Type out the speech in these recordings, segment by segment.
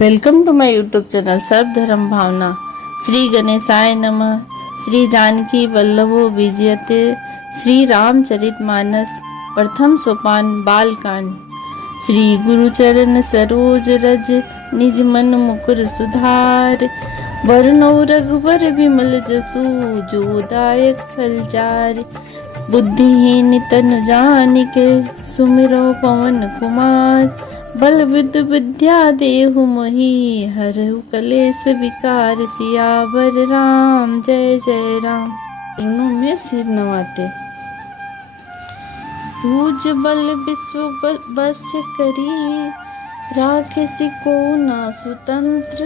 Welcome to my YouTube channel Sarv Dharm Bhavna. Shri गणेशाय नमः। श्री जानकी वल्लभो विजयते। श्री रामचरितमानस प्रथम सोपान बालकांड। श्री गुरुचरण सरोज रज निज मन मुकुर सुधार। वरनौ रघुवर विमल जसु जो दायक फलचार। बुद्धिहीन तनु जानिके सुमिरौ पवन कुमार। बल विद्या विद्या देहु मोहि हरहु कलेश विकार। सियावर राम जय जय राम। चरणों में सिर नवाते। भुज बल विश्व बस करी राखसी को न स्वतंत्र।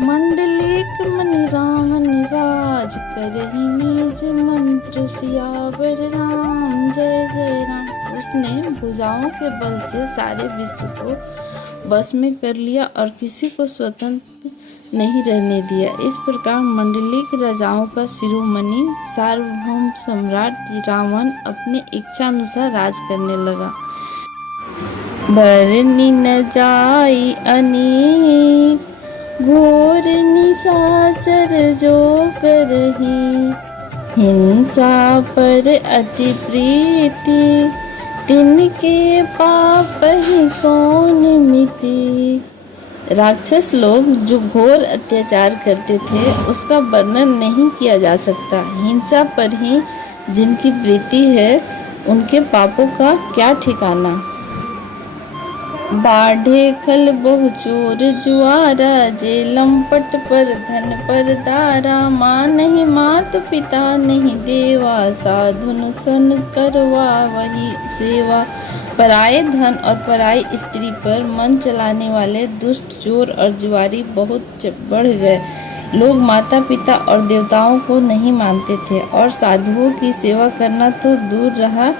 मंडलेक मनि रावण राज करहि निज मंत्र। सियावर राम जय जय राम। उसने भुजाओं के बल से सारे विश्व को बस में कर लिया और किसी को स्वतंत्र नहीं रहने दिया। इस प्रकार मंडली के राजाओं का शिरोमणि सार्वभौम सम्राट रावण अपनी इच्छा अनुसार राज करने लगा। बरनी न जाई अनेक घोर निशाचर जो करही। हिंसा पर अति प्रीति तिनके पाप ही कौन मिति। राक्षस लोग जो घोर अत्याचार करते थे उसका वर्णन नहीं किया जा सकता। हिंसा पर ही जिनकी प्रीति है उनके पापों का क्या ठिकाना। बाढ़े खल बहु चोर जुआरा जे लंपट पर धन पर दारा। माँ नहीं मात पिता नहीं देवा साधुन सन करवा वही सेवा। पराये धन और पराई स्त्री पर मन चलाने वाले दुष्ट चोर और जुआरी बहुत बढ़ गए। लोग माता पिता और देवताओं को नहीं मानते थे और साधुओं की सेवा करना तो दूर रहा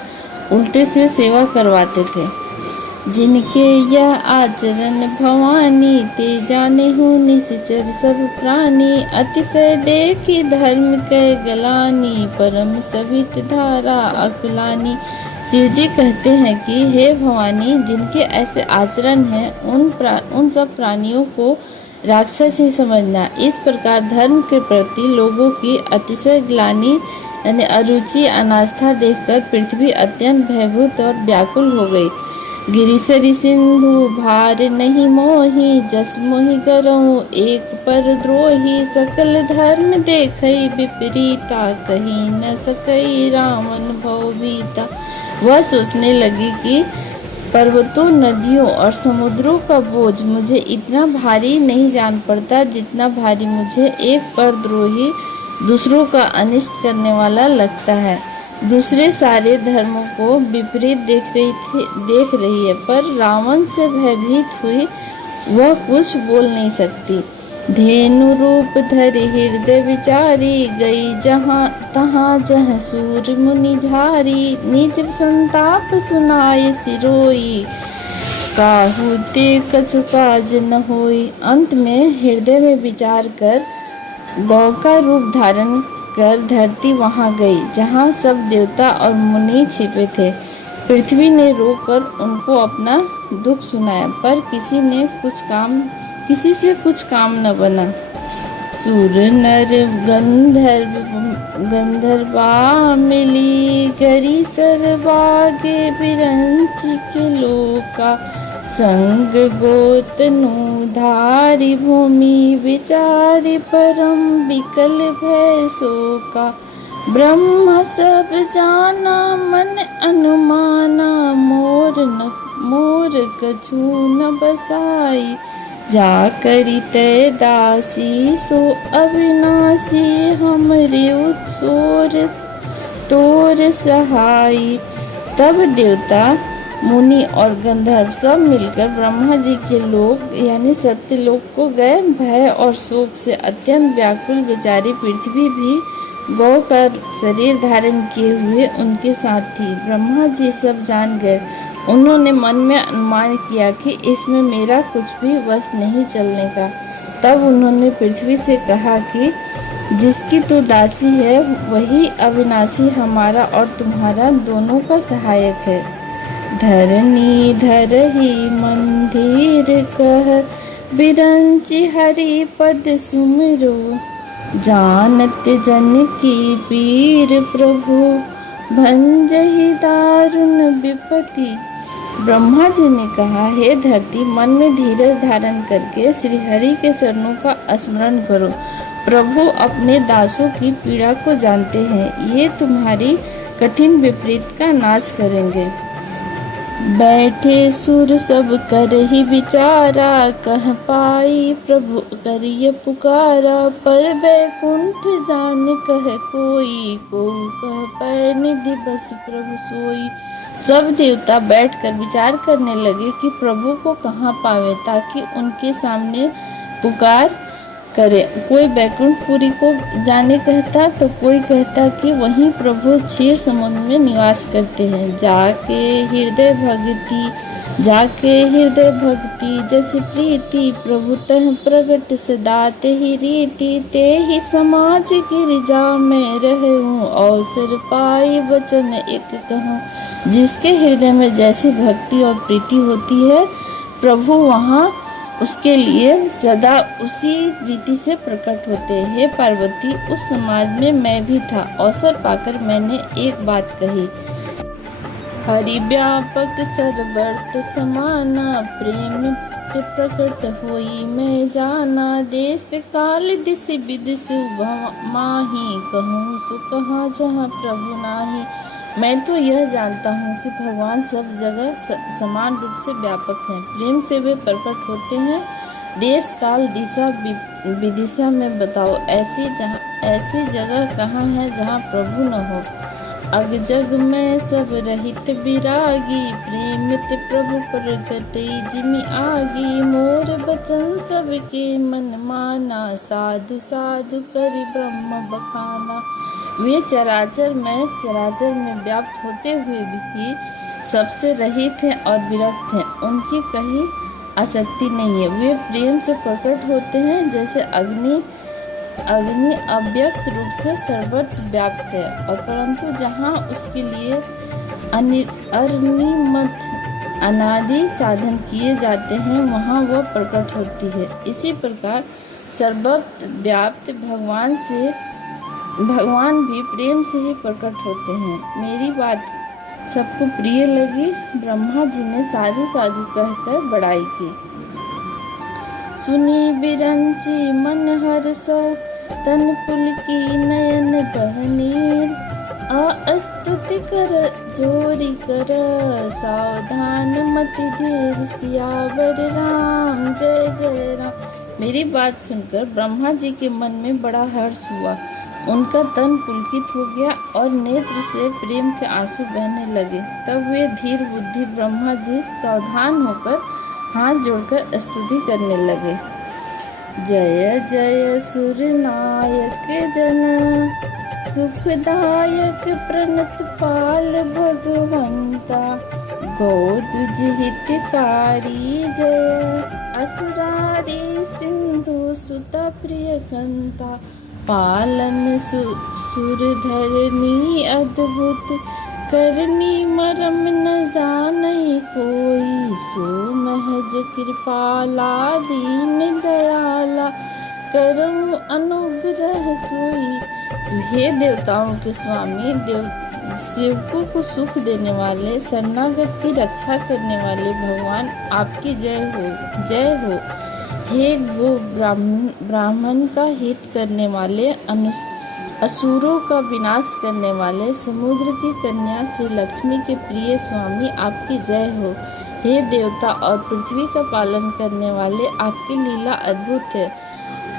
उल्टे से सेवा करवाते थे। जिनके यह आचरण भवानी ते जाने हो निश्चर सब प्राणी। अतिशय देखी धर्म के गलानी परम सवित धारा अकुलानी। शिव जी कहते हैं कि हे भवानी जिनके ऐसे आचरण हैं उन सब प्राणियों को राक्षस ही समझना। इस प्रकार धर्म के प्रति लोगों की अतिशय ग्लानि यानी अरुचि अनास्था देखकर पृथ्वी अत्यंत भयभीत और व्याकुल हो गई। गिरिसरि सिंधु भार नहीं मोही जस मोहि करहु एक पर द्रोही। सकल धर्म देखई विपरीता कहीं न सकई रावण भवभीता। वह सोचने लगी कि पर्वतों नदियों और समुद्रों का बोझ मुझे इतना भारी नहीं जान पड़ता जितना भारी मुझे एक पर द्रोही दूसरों का अनिष्ट करने वाला लगता है। दूसरे सारे धर्मों को विपरीत देख रही है पर रावण से भयभीत हुई वह कुछ बोल नहीं सकती। धेनु रूप धरि हृदय विचारी गई जहाँ तहाँ जह सूर मुनि झारी। निज संताप सुनाए सिरोई काहू ते कछु काज न होई। अंत में हृदय में विचार कर गौ का रूप धारण कर धरती वहां गई जहां सब देवता और मुनि छिपे थे। पृथ्वी ने रोकर उनको अपना दुख सुनाया पर किसी से कुछ काम न बना। सुर नर गंधर्वा मिली गरी सरवागे बिरंची के लोका। संग गोतनु धारी भूमि विचारी परम विकल भय शोका। ब्रह्म सब जाना मन अनुमाना मोर कछु न बसाई। जा करी तय दासी सो अविनाशी हमरे उत्सोर तोर सहाई। तब देवता मुनि और गंधर्व सब मिलकर ब्रह्मा जी के लोक यानी सत्यलोक को गए। भय और शोक से अत्यंत व्याकुल बेचारी पृथ्वी भी गौ का शरीर धारण किए हुए उनके साथ थी। ब्रह्मा जी सब जान गए। उन्होंने मन में अनुमान किया कि इसमें मेरा कुछ भी वश नहीं चलने का। तब उन्होंने पृथ्वी से कहा कि जिसकी तू दासी है वही अविनाशी हमारा और तुम्हारा दोनों का सहायक है। धरनी धरही मंदिर कह बिरंचि हरि पद सुमिरो, जानत जन की पीर प्रभु, भंजहि दारुण विपत्ति। ब्रह्मा जी ने कहा, हे धरती, मन में धीरज धारण करके श्री हरि के चरणों का स्मरण करो। प्रभु अपने दासों की पीड़ा को जानते हैं, ये तुम्हारी कठिन विपरीत का नाश करेंगे। बैठे सुर सब करहि विचारा, कह पाई प्रभु करिय पुकारा। पर बैकुंठ जान कह कोई, को कह पै निधि बस प्रभु सोई। सब देवता बैठकर विचार करने लगे कि प्रभु को कहाँ पावे, ताकि उनके सामने पुकार करे। कोई बैकुंठपुरी को जाने कहता, तो कोई कहता कि वहीं प्रभु क्षीर समुद्र में निवास करते हैं। जाके हृदय भक्ति जस प्रीति, प्रभु तह प्रगट सदा तेहि रीति। तेहि समाज गिरिजा में रहूं, अवसर पाई वचन एक कहूं। जिसके हृदय में जैसी भक्ति और प्रीति होती है, प्रभु वहाँ उसके लिए सदा उसी रीति से प्रकट होते हैं। हे पार्वती, उस समाज में मैं भी था। अवसर पाकर मैंने एक बात कही, हरि व्यापक सर्वर्थ समाना, प्रेम ते प्रकट होई मैं जाना। देश काल दिश विदिश माही, कहूँ सो कहाँ जहाँ प्रभु नाही। मैं तो यह जानता हूँ कि भगवान सब जगह समान रूप से व्यापक हैं। प्रेम से वे प्रकट होते हैं। देश काल दिशा विदिशा में बताओ, ऐसी जगह कहाँ है जहाँ प्रभु न हो। अग जग में सब रहित विरागी, प्रेम ते प्रभु प्रगटई जिमि आगी। मोर बचन सबके मन माना, साधु साधु करि ब्रह्म बखाना। वे चराचर में व्याप्त होते हुए भी सबसे रहित हैं और विरक्त हैं। उनकी कहीं आसक्ति नहीं है। वे प्रेम से प्रकट होते हैं, जैसे अग्नि अव्यक्त रूप से सर्वत्र व्याप्त है, और परंतु जहाँ उसके लिए अनिर्निमत अनादि साधन किए जाते हैं, वहाँ वह प्रकट होती है। इसी प्रकार सर्वत्र व्याप्त भगवान भी प्रेम से ही प्रकट होते हैं। मेरी बात सबको प्रिय लगी। ब्रह्मा जी ने साधु साधु कहकर बड़ाई की। सुनी बिरंची मन हर्ष, तन पुलकी नयन बहनीर। अस्तुति कर जोरी कर, सावधान मति धीर। सियावर राम जय जय राम। मेरी बात सुनकर ब्रह्मा जी के मन में बड़ा हर्ष हुआ। उनका तन पुलकित हो गया और नेत्र से प्रेम के आंसू बहने लगे। तब वे धीर बुद्धि ब्रह्मा जी सावधान होकर हाथ जोड़कर स्तुति करने लगे। जय जय सुर नायक जन, सुखदायक प्रणत पाल भगवंता। गोदुज हितकारी जय, असुरारी सिंधु सुत प्रिय कंता। पालन सुरधरनी अद्भुत, करनी मरम न जानई कोई। सो महज कृपाला दीन दयाला, करम अनुग्रह सोई। हे देवताओं के स्वामी, सेवकों को सुख देने वाले, शरणागत की रक्षा करने वाले भगवान, आपकी जय हो, जय हो। हे गो ब्राह्मण का हित करने वाले, असुरों का विनाश करने वाले, समुद्र की कन्या श्री लक्ष्मी के प्रिय स्वामी, आपकी जय हो। हे देवता और पृथ्वी का पालन करने वाले, आपकी लीला अद्भुत है,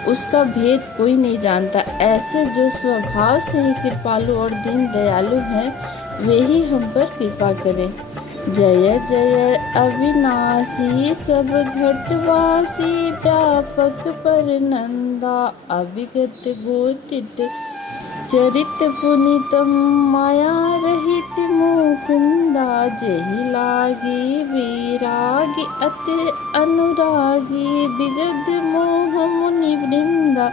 उसका भेद कोई नहीं जानता। ऐसे जो स्वभाव से ही कृपालु और दीन दयालु हैं, वे ही हम पर कृपा करें। जय जय अविनाशी सब घटवासी, व्यापक पर नंदा। अभिगत गोतित चरित पुनितम, माया रहित मुकुंदा। जेहि लागी विरागी अति अनुरागी, बिगद मोह मुनि वृंदा।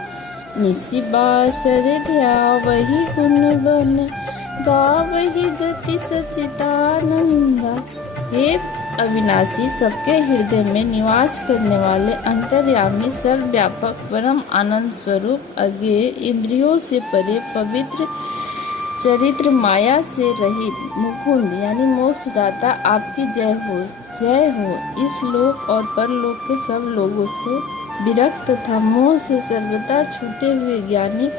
निशिबासर ध्यावहि गुण गण, गावहि जति सचितानंदा। हे अविनाशी, सबके हृदय में निवास करने वाले, अंतर्यामी, सर्वव्यापक, परम आनंद स्वरूप, अज्ञेय, इंद्रियों से परे, पवित्र चरित्र, माया से रहित मुकुंद यानी मोक्षदाता, आपकी जय हो, जय हो। इस लोक और परलोक के सब लोगों से विरक्त तथा मोह से सर्वथा छूटे हुए ज्ञानी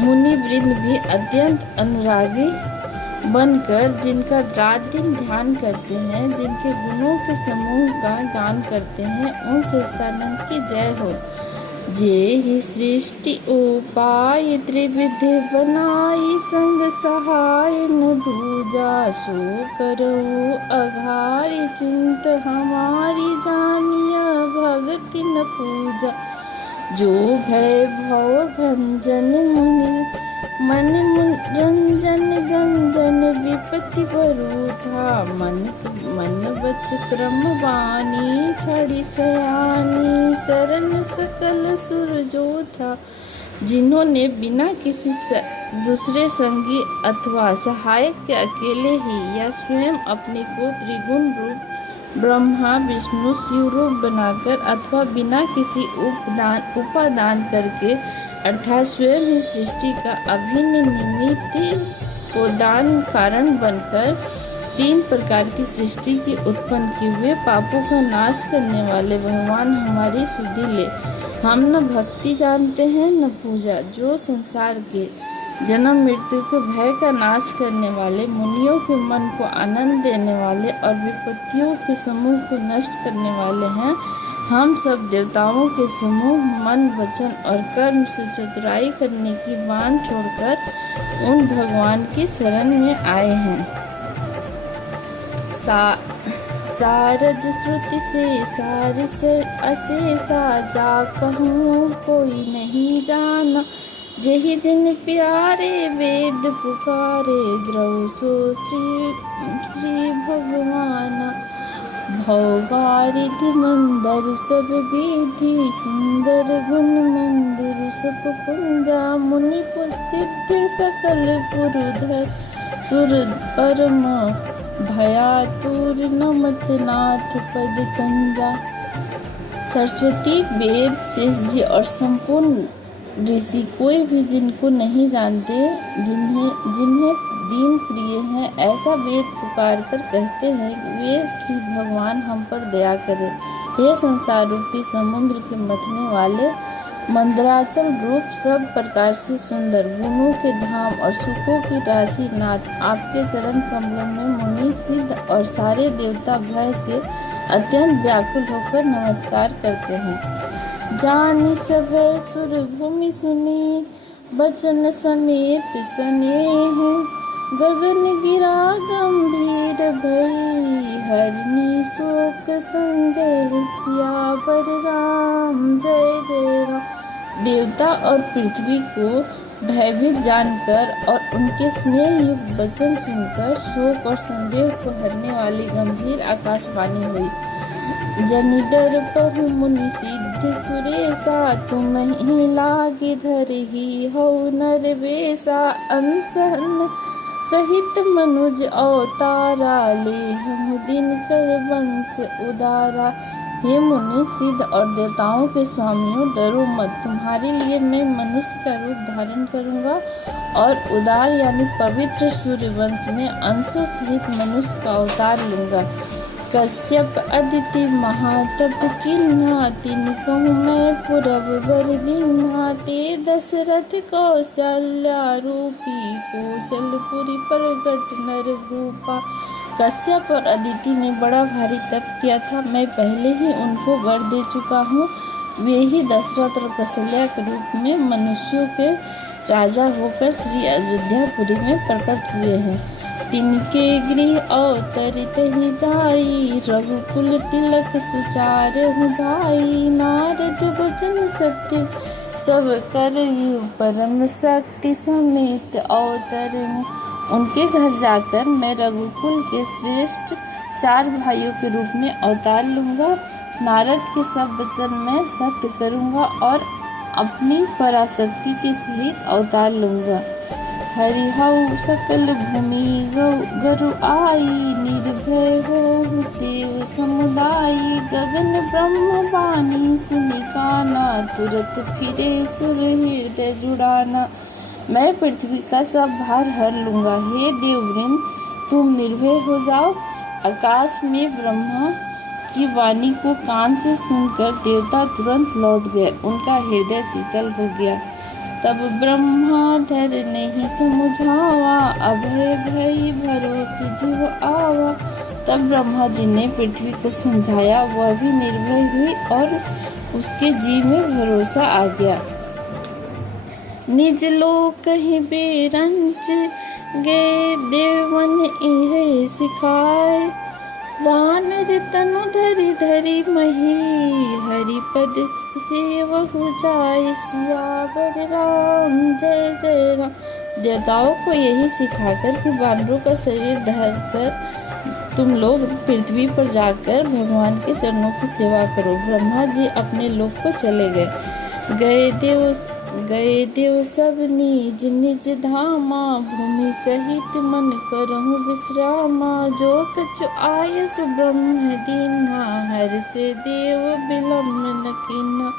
मुनि वृंद भी अत्यंत अनुरागी बनकर, जिनका रात दिन ध्यान करते हैं, जिनके गुणों के समूह का गान करते हैं, उन सच्चिदानंद की जय हो। जे ही सृष्टि उपाय त्रिविध बनाई, संग सहाय न दूजा, सो करऊ अघारी चिंत हमारी, जानिया भगति न पूजा। जो भय भव भंजन मुनि मन रंजन गंजन, विपत्ति बरूथा मन बच क्रम वाणी, छड़ी सयानी शरण सकल सुर जो था। जिन्होंने बिना किसी दूसरे संगी अथवा सहायक के अकेले ही या स्वयं अपने को त्रिगुण रूप ब्रह्मा विष्णु शिव रूप बनाकर, अथवा बिना किसी उपादान करके, अर्थात स्वयं ही सृष्टि का अभिन्न निमित्त प्रदान कारण बनकर, तीन प्रकार की सृष्टि की उत्पन्न किए हुए पापों का नाश करने वाले भगवान हमारी सुधि ले। हम न भक्ति जानते हैं न पूजा। जो संसार के जन्म मृत्यु के भय का नाश करने वाले, मुनियों के मन को आनंद देने वाले और विपत्तियों के समूह को नष्ट करने वाले हैं, हम सब देवताओं के समूह मन वचन और कर्म से चतुराई करने की बांध छोड़कर उन भगवान की शरण में आए हैं। सारद श्रुति से सार से अशेषा, जा कहूँ कोई नहीं जाना, जेहि जिन प्यारे वेद पुकारे, द्रव सो श्री भगवाना। भववारिधि मंदर सब विधि, सुंदर गुण मंदिर सुख कुंजा, मुनि सिद्ध सकल पुरधर, सुर परम भयातुर, नमत नाथ पद कंजा। सरस्वती, वेद, शेष जी और संपूर्ण ऋषि कोई भी जिनको नहीं जानते, जिन्हें दीन प्रिय हैं, ऐसा वेद पुकार कर कहते हैं कि वे श्री भगवान हम पर दया करें। हे संसार रूपी समुद्र के मथने वाले, मंदराचल रूप सब प्रकार से सुंदर, गुणों के धाम और सुखों की राशि नाथ, आपके चरण कमलों में मुनि सिद्ध और सारे देवता भय से अत्यंत व्याकुल होकर नमस्कार करते हैं। जानि सभय सुर भूमि सुनी, बचन समेत स्नेह, गगन गिरा गंभीर भई, हरनी शोक संदेह, सियावर राम जय जय राम। देवता और पृथ्वी को भयभीत जानकर और उनके स्नेह युक्त वचन सुनकर शोक और संदेह को हरने वाली गंभीर आकाशवाणी हुई। जनि डर पहु मुनि सिद्ध सुरेशा, तुम ही लागे धरहि हो नरवेशा, अनशन सहित मनुज अवतारा, ले हम दिन कर वंश उदारा। हे मुनि सिद्ध और देवताओं के स्वामियों, डरो मत, तुम्हारे लिए मैं मनुष्य का रूप धारण करूंगा और उदार यानी पवित्र सूर्य वंश में अंशों सहित मनुष्य का अवतार लूंगा। कश्यप अदिति महातप किन्हा, तिन कहूँ मैं पुरब बर दिन्हा, ते दशरथ कौशल्या रूपी, कौशलपुरी प्रगट नर भूपा। कश्यप और अदिति ने बड़ा भारी तप किया था, मैं पहले ही उनको वर दे चुका हूँ। वे ही दशरथ और कौशल्या के रूप में मनुष्यों के राजा होकर श्री अयोध्यापुरी में प्रकट हुए हैं। तिनके गृह अवतरित ही जाई, रघुकुल तिलक सुचार हूँ भाई, नारद वचन सत्य सब कर परम शक्ति समेत अवतर हूँ। उनके घर जाकर मैं रघुकुल के श्रेष्ठ 4 भाइयों के रूप में अवतार लूँगा। नारद के सब वचन मैं सत्य करूँगा और अपनी पराशक्ति के सहित अवतार लूँगा। हरिहउ सकल भूमि गरु आई, निर्भय हो देव समुदायी। गगन ब्रह्म बानी सुनि काना, तुरत फिरे सुर हृदय जुड़ाना। मैं पृथ्वी का सब भार हर लूँगा, हे देववृंद तुम निर्भय हो जाओ। आकाश में ब्रह्मा की वाणी को कान से सुनकर देवता तुरंत लौट गए, उनका हृदय शीतल हो गया। तब ब्रह्मा धर नहीं समुझावा, अभय भई भरोस जीव आवा। तब ब्रह्मा जी ने पृथ्वी को समझाया, वह भी निर्भय हुई और उसके जी में भरोसा आ गया। निज लोक कहीं बेरंच गे, देवन इह सिखाए। वानर तनु धरि धरि मही, हरिपद सेवहु जाय। सियावर राम जय जय राम। देवताओं को यही सिखाकर कि वानरों का शरीर धरकर तुम लोग पृथ्वी पर जाकर भगवान के चरणों की सेवा करो। ब्रह्मा जी अपने लोक को चले गए देव सब निज निज धामा, भूमि सहित मन करहु विश्रामा। जो कछु आयसु ब्रह्म दीन्हा, हर से देव बिलम्ब न कीन्हा।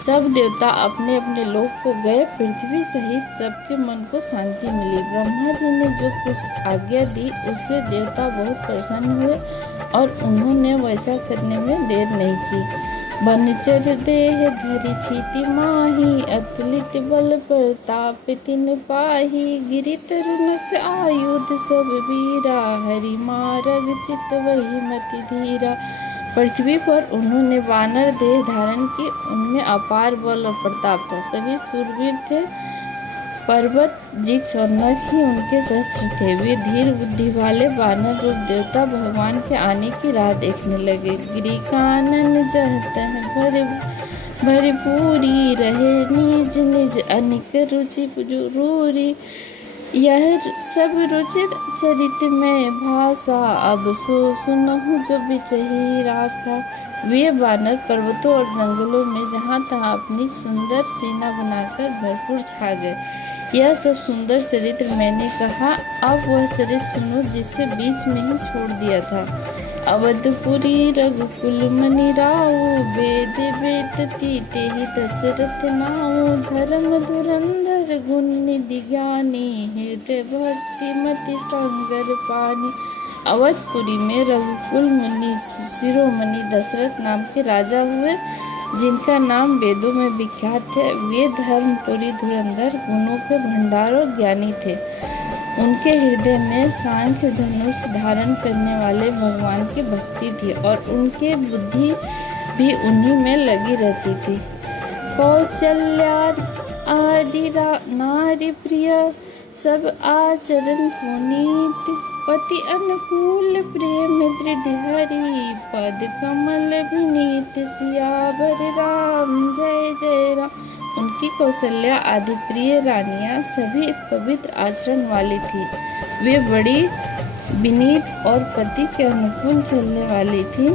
सब देवता अपने अपने लोक को गए, पृथ्वी सहित सबके मन को शांति मिली। ब्रह्मा जी ने जो कुछ आज्ञा दी उससे देवता बहुत प्रसन्न हुए और उन्होंने वैसा करने में देर नहीं की। बनचर देह धरि छीति माही, अतुलित बल प्रताप तिन पाही। गिरि तरुनक आयुध सब वीरा, हरि मारग चित वही मति धीरा। पृथ्वी पर उन्होंने वानर देह धारण की, उनमें अपार बल और प्रताप था। सभी सूरवीर थे, पर्वत वृक्ष और नख ही उनके शस्त्र थे। वे धीर बुद्धि वाले वानर रूप देवता भगवान के आने की राह देखने लगे। गिरि कानन जहत भरपूरी, रहे निज निज अनिक रुचि रूरी। यह सब रुचिर चरित में भाषा, अब सो सुनहु जो बिचही राखा। वे वानर पर्वतों और जंगलों में जहाँ तहाँ अपनी सुंदर सेना बनाकर भरपूर छा गए। यह सब सुंदर चरित्र मैंने कहा, अब वह चरित्र सुनो जिसे बीच में ही छोड़ दिया था। अवधपुरी रघुकुल मनि राऊ, वेद वेदती तेहि दशरथ नाऊ। धर्म धुरंधर गुण निधि ज्ञानी, हृदय भक्ति मति संगर पानी। अवधपुरी में रघुकुल मुनि शिरोमणि दशरथ नाम के राजा हुए, जिनका नाम वेदों में विख्यात है। वे धर्मपुरी धुरंधर, गुणों के भंडार और ज्ञानी थे। उनके हृदय में सांख्य धनुष धारण करने वाले भगवान की भक्ति थी और उनके बुद्धि भी उन्हीं में लगी रहती थी। कौशल्या आदि नारी प्रिय, सब आचरण पुनीत। पति अनुकूल प्रेम दृढ़ हरि, पद कमल विनीत। सियावर राम जय जय राम। उनकी कौशल्या आदि प्रिय रानियां सभी पवित्र आचरण वाली थी। वे बड़ी विनीत और पति के अनुकूल चलने वाली थी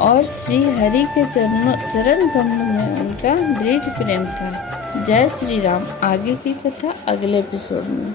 और श्री हरि के चरण कमल में उनका दृढ़ प्रेम था। जय श्री राम। आगे की कथा अगले एपिसोड में।